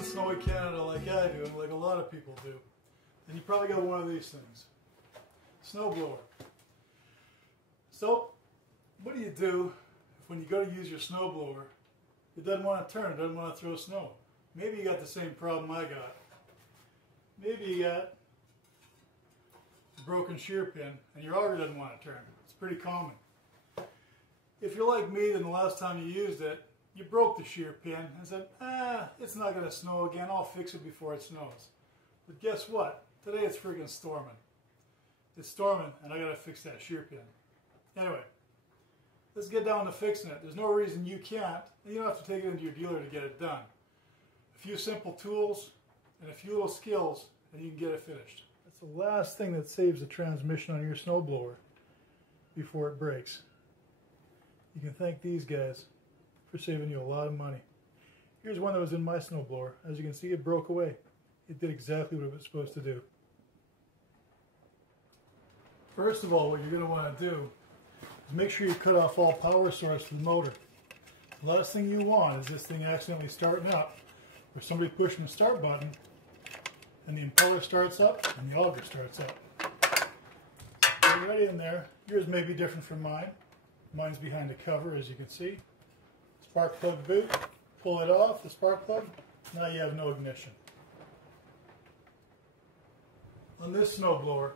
Snowy Canada like I do, and like a lot of people do, and you probably got one of these things. Snowblower. So, what do you do if when you go to use your snowblower, it doesn't want to turn, it doesn't want to throw snow? Maybe you got the same problem I got. Maybe you got a broken shear pin and your auger doesn't want to turn. It's pretty common. If you're like me, then the last time you used it, you broke the shear pin and said, it's not going to snow again, I'll fix it before it snows. But guess what? Today it's friggin' storming. It's storming and I got to fix that shear pin. Anyway, let's get down to fixing it. There's no reason you can't, and you don't have to take it into your dealer to get it done. A few simple tools and a few little skills and you can get it finished. That's the last thing that saves the transmission on your snowblower before it breaks. You can thank these guys for saving you a lot of money. Here's one that was in my snowblower. As you can see, it broke away. It did exactly what it was supposed to do. First of all, what you're going to want to do is make sure you cut off all power source to the motor. The last thing you want is this thing accidentally starting up, or somebody pushing the start button, and the impeller starts up and the auger starts up. Get ready in there. Yours may be different from mine. Mine's behind the cover, as you can see. Spark plug boot, pull it off, the spark plug, now you have no ignition. On this snowblower,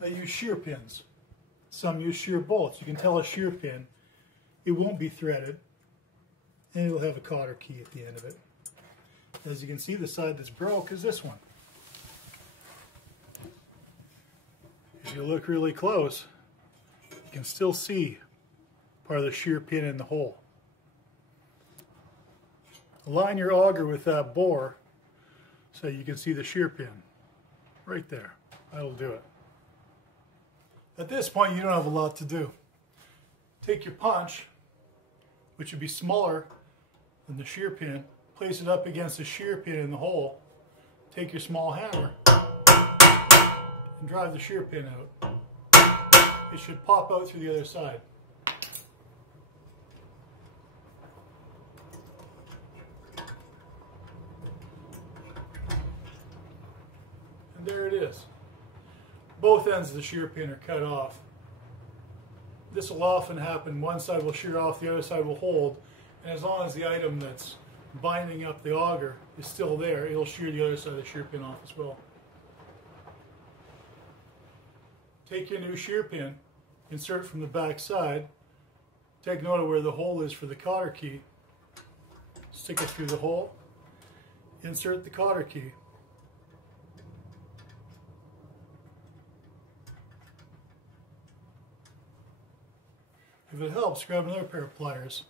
I use shear pins. Some use shear bolts. You can tell a shear pin, it won't be threaded, and it'll have a cotter key at the end of it. As you can see, the side that's broke is this one. If you look really close, you can still see part of the shear pin in the hole. Align your auger with that bore so you can see the shear pin right there. That'll do it. At this point, you don't have a lot to do. Take your punch, which would be smaller than the shear pin, place it up against the shear pin in the hole, take your small hammer and drive the shear pin out. It should pop out through the other side. And there it is. Both ends of the shear pin are cut off. This will often happen. One side will shear off, the other side will hold. And as long as the item that's binding up the auger is still there, it'll shear the other side of the shear pin off as well. Take your new shear pin, insert it from the back side. Take note of where the hole is for the cotter key. Stick it through the hole. Insert the cotter key. If it helps, grab another pair of pliers,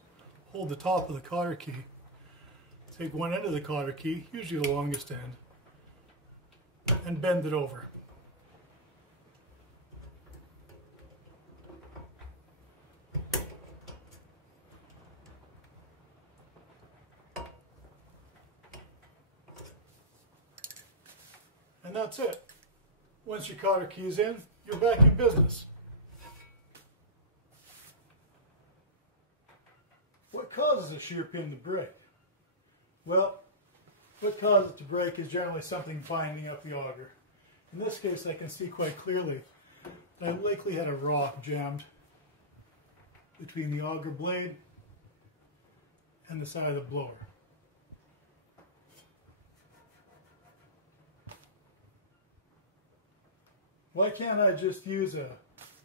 hold the top of the cotter key, take one end of the cotter key, usually the longest end, and bend it over. And that's it. Once your cotter key is in, you're back in business. What causes a shear pin to break? Well, what causes it to break is generally something binding up the auger. In this case, I can see quite clearly that I likely had a rock jammed between the auger blade and the side of the blower. Why can't I just use a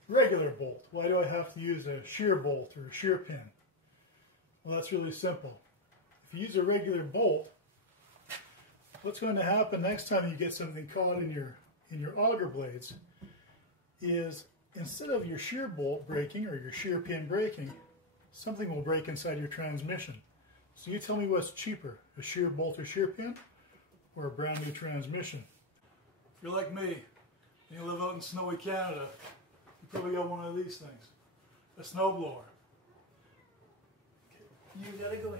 regular bolt? Why do I have to use a shear bolt or a shear pin? Well, that's really simple. If you use a regular bolt, what's going to happen next time you get something caught in your auger blades is instead of your shear bolt breaking or your shear pin breaking, something will break inside your transmission. So you tell me what's cheaper, a shear bolt or shear pin or a brand new transmission? If you're like me and you live out in snowy Canada, you probably got one of these things, a snowblower. You gotta go in.